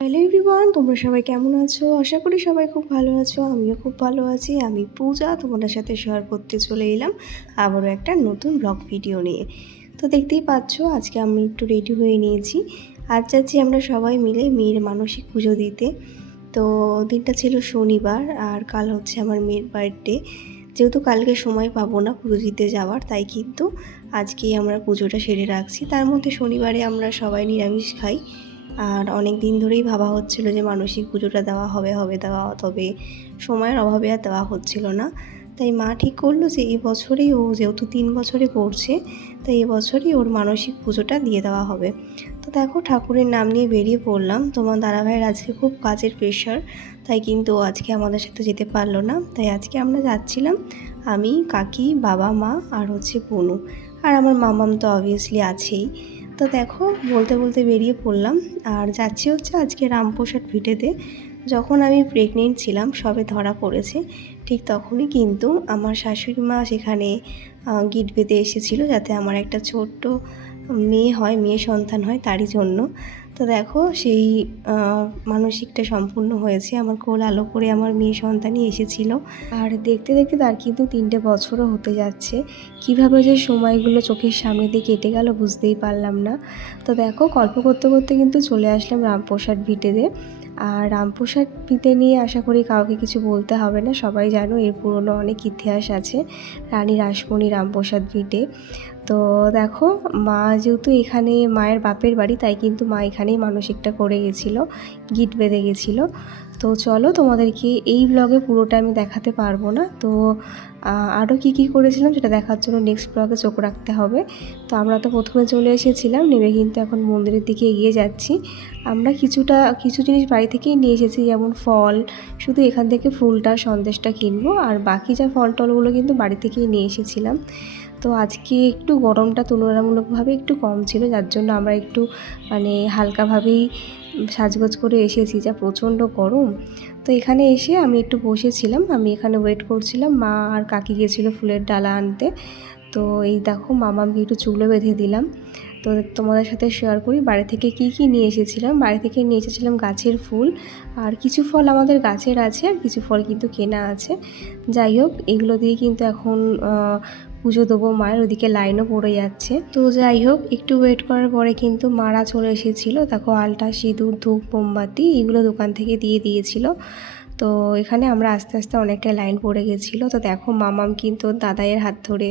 Hello everyone, তোমরা সবাই কেমন আছো? আশা করি সবাই খুব ভালো আছো। আমিও খুব ভালো আছি। আমি পূজা তোমাদের সাথে শেয়ার করতে চলে এলাম আবারও একটা নতুন ব্লগ ভিডিও নিয়ে। তো দেখতেই পাচ্ছ আজকে আমি একটু রেডি হয়ে নিয়েছি। আজ যাচ্ছি আমরা সবাই মিলে মেয়ের মানসিক পুজো দিতে। তো দিনটা ছিল শনিবার আর কাল হচ্ছে আমার মেয়ের বার্থডে। যেহেতু কালকে সময় পাবো না পুজো দিতে যাওয়ার, তাই কিন্তু আজকেই আমরা পুজোটা সেরে রাখছি। তার মধ্যে শনিবারে আমরা সবাই নিরামিষ খাই। আর অনেক দিন ধরেই ভাবা হচ্ছিল যে মানসিক পুজোটা দেওয়া হবে দেওয়া, তবে সময়ের অভাবে আর দেওয়া হচ্ছিল না। তাই মা ঠিক করলো যে এবছরেই ও যেহেতু 3 বছরে পড়ছে, তাই এবছরই ওর মানসিক পুজোটা দিয়ে দেওয়া হবে। তো দেখো ঠাকুরের নাম নিয়ে বেরিয়ে পড়লাম। তোমার দাদাভাইয়ের আজকে খুব কাজের প্রেশার, তাই কিন্তু ও আজকে আমাদের সাথে যেতে পারলো না। তাই আজকে আমরা যাচ্ছিলাম আমি, কাকি, বাবা, মা আর হচ্ছে বনু। আর আমার মামাম তো অবভিয়াসলি আছেই। তো দেখো বলতে বলতে বেরিয়ে পড়লাম। আর যাচ্ছি হচ্ছে আজকে রামপ্রসাদ ভিটেতে। যখন আমি প্রেগনেন্ট ছিলাম, সবে ধরা পড়েছে, ঠিক তখনই কিন্তু আমার শাশুড়ি মা সেখানে গিট বেঁধে এসেছিলো যাতে আমার একটা ছোট্ট মেয়ে হয়, মেয়ে সন্তান হয়, তারই জন্য। তো দেখো সেই মানসিকটা সম্পূর্ণ হয়েছে। আমার কোল আলো করে আমার মেয়ে সন্তানই এসেছিল। আর দেখতে দেখতে তার কিন্তু 3টে বছরও হতে যাচ্ছে। কিভাবে যে সময়গুলো চোখের সামনে দিয়ে কেটে গেল বুঝতেই পারলাম না। তো দেখো গল্প করতে করতে কিন্তু চলে আসলাম রামপ্রসাদ ভিটেতে। আর রামপ্রসাদ ভিটে নিয়ে আশা করি কাউকে কিছু বলতে হবে না, সবাই জানো এর পুরনো অনেক ইতিহাস আছে। রানী রাসমণি রামপ্রসাদ ভিটে। তো দেখো মা যেহেতু এখানে মায়ের বাপের বাড়ি, তাই কিন্তু মা এখানেই মানসিকটা করে গেছিলো, গিট বেঁধে গেছিলো। তো চলো তোমাদেরকে এই ব্লগে পুরোটা আমি দেখাতে পারবো না। তো আরও কী করেছিলাম সেটা দেখার জন্য নেক্সট ব্লগে চোখ রাখতে হবে। তো আমরা তো প্রথমে চলে এসেছিলাম, নেমে কিন্তু এখন মন্দিরের দিকে এগিয়ে যাচ্ছি। আমরা কিছু জিনিস বাড়ি থেকেই নিয়ে এসেছি, যেমন ফল। শুধু এখান থেকে ফুলটা সন্দেশটা কিনবো, আর বাকি যা ফল টলগুলো কিন্তু বাড়ি থেকেই নিয়ে এসেছিলাম। তো আজকে একটু গরমটা তুলনামূলকভাবে একটু কম ছিল, যার জন্য আমরা একটু হালকাভাবেই সাজগোজ করে এসেছি, যা প্রচণ্ড গরম। তো এখানে এসে আমি একটু বসেছিলাম, আমি এখানে ওয়েট করছিলাম। মা আর কাকি গিয়েছিলো ফুলের ডালা আনতে। তো এই দেখো মামাকে একটু চুলও বেঁধে দিলাম। তো তোমাদের সাথে শেয়ার করি বাড়ি থেকে কি নিয়ে এসেছিলাম। বাড়ি থেকে নিয়ে এসেছিলাম গাছের ফুল, আর কিছু ফল আমাদের গাছের আছে, আর কিছু ফল কিন্তু কেনা আছে। যাই হোক, এগুলো দিয়ে কিন্তু এখন পুজো দেবো মায়ের। ওদিকে লাইনও পড়ে যাচ্ছে। তো যাই হোক, একটু ওয়েট করার পরে কিন্তু মারা চলে এসেছিলো। দেখো আলতা, সিঁদুর, ধূপ, মোমবাতি এগুলো দোকান থেকে দিয়ে দিয়েছিল। তো এখানে আমরা আস্তে আস্তে অনেকটা লাইন পড়ে গেছিলো। তো দেখো মামাম কিন্তু দাদাইয়ের হাত ধরে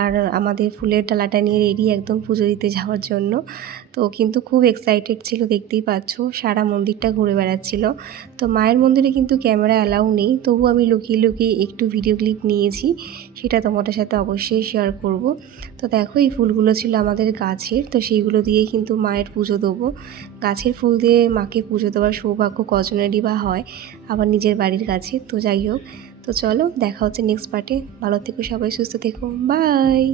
আর আমাদের ফুলের ডালাটা নিয়ে রেডি একদম পুজো দিতে যাওয়ার জন্য। তো কিন্তু খুব এক্সাইটেড ছিল, দেখতেই পাচ্ছ সারা মন্দিরটা ঘুরে বেড়াচ্ছিল। তো মায়ের মন্দিরে কিন্তু ক্যামেরা অ্যালাউ নেই, তবু আমি লুকিয়ে লুকিয়ে একটু ভিডিও ক্লিপ নিয়েছি, সেটা তোমাদের সাথে অবশ্যই শেয়ার করব। তো দেখো এই ফুলগুলো ছিল আমাদের গাছের, তো সেইগুলো দিয়েই কিন্তু মায়ের পুজো দেবো। গাছের ফুল দিয়ে মাকে পুজো দেওয়ার সৌভাগ্য কজনেরই বা হয়, আবার নিজের বাড়ির কাছে। তো যাই হোক, তো চলো দেখা হচ্ছে নেক্সট পার্টে। ভালো থেকো সবাই, সুস্থ থেকো, বাই।